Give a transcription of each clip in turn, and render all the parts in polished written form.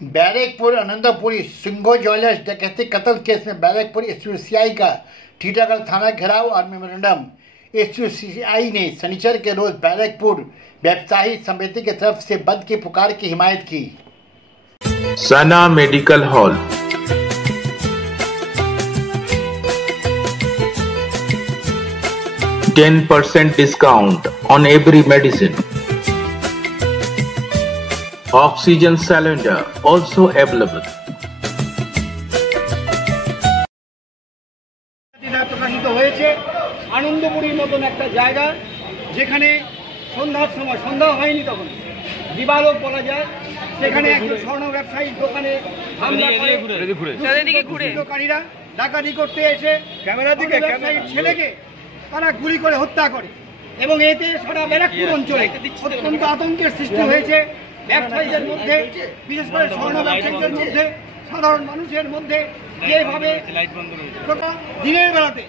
बरकपुर अंनदा पुरी सिंगो जूइलर डकैती कत्ल केस में बरकपुर सुciका टीटा थाना घेराव और मेमोरेंडम सुciका ने शनिचर के रोज बरकपुर व्यवसायी समिति की तरफ से बंद की पुकार की हिमायत की। सना medical hall, %10 discount on every medicine. Oxygen cylinder also available. প্রকাশিত হয়েছে আনন্দপুরীর মতন একটা জায়গা, যেখানে সন্ধ্যার সময়, সন্ধ্যা হয়নি তখন, দিবালোক বলা যায়, সেখানে একজন স্বর্ণ ব্যবসায়ীর দোকানে হামলা করে দুষ্কৃতকারীরা ডাকাতি করতে এসে ব্যবসায়ীর ছেলেকে তারা গুলি করে হত্যা করে এবং এতে সারা ব্যারাকপুর অঞ্চলে অত্যন্ত আতঙ্কের সৃষ্টি হয়েছে। ব্যবসায়ীদের মধ্যে, বিশেষ করে স্বর্ণ ব্যবসায়ীদের মধ্যে, সাধারণ মানুষের মধ্যে যেভাবে দিনের বেলাতে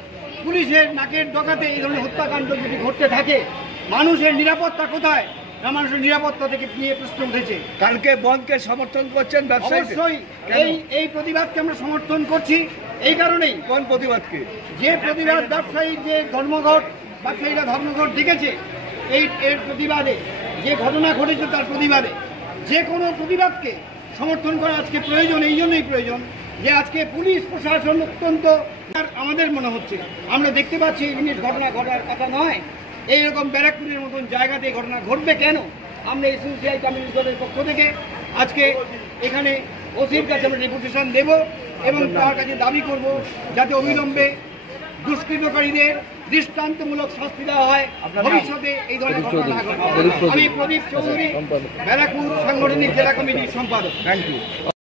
পুলিশের নাকের ডগাতে এই ধরনের হত্যাকাণ্ড যদি ঘটতে থাকে, মানুষের নিরাপত্তা কোথায়? মানুষের নিরাপত্তা থেকে নিয়ে প্রশ্ন উঠেছে। কালকে বন্ধকে সমর্থন করছেন অবশ্যই। এই প্রতিবাদকে আমরা সমর্থন করছি এই কারণেই। কোন প্রতিবাদকে? যে প্রতিবাদ ব্যবসায়ীর যে ধর্মঘট, ব্যবসায়ীরা ধর্মঘট ডেকেছে, এর প্রতিবাদে যে ঘটনা ঘটেছে তার প্রতিবাদে যে কোনো প্রতিবাদকে সমর্থন করা আজকে প্রয়োজন। এই জন্যই প্রয়োজন যে আজকে পুলিশ প্রশাসন অত্যন্ত, আমাদের মনে হচ্ছে, আমরা দেখতে পাচ্ছি এই জিনিস ঘটনা ঘটার কথা নয়। এইরকম ব্যারাকপুরের মতন জায়গাতে ঘটনা ঘটবে কেন? আমরা এই সুচিকা কমিউনিস্ট দলের পক্ষ থেকে আজকে এখানে ওসির কাছে আমরা ডেপুটেশন দেব এবং তার কাছে দাবি করব যাতে অবিলম্বে দুষ্কৃতকারীদের দৃষ্টান্তমূলক শাস্তি দেওয়া হয়, ভবিষ্যতে এই ধরনের ঘটনা না ঘটে। আমি প্রদীপ চৌধুরী, ব্যারাকপুর সাংগঠনিক জেলা কমিটির সম্পাদক। Thank you.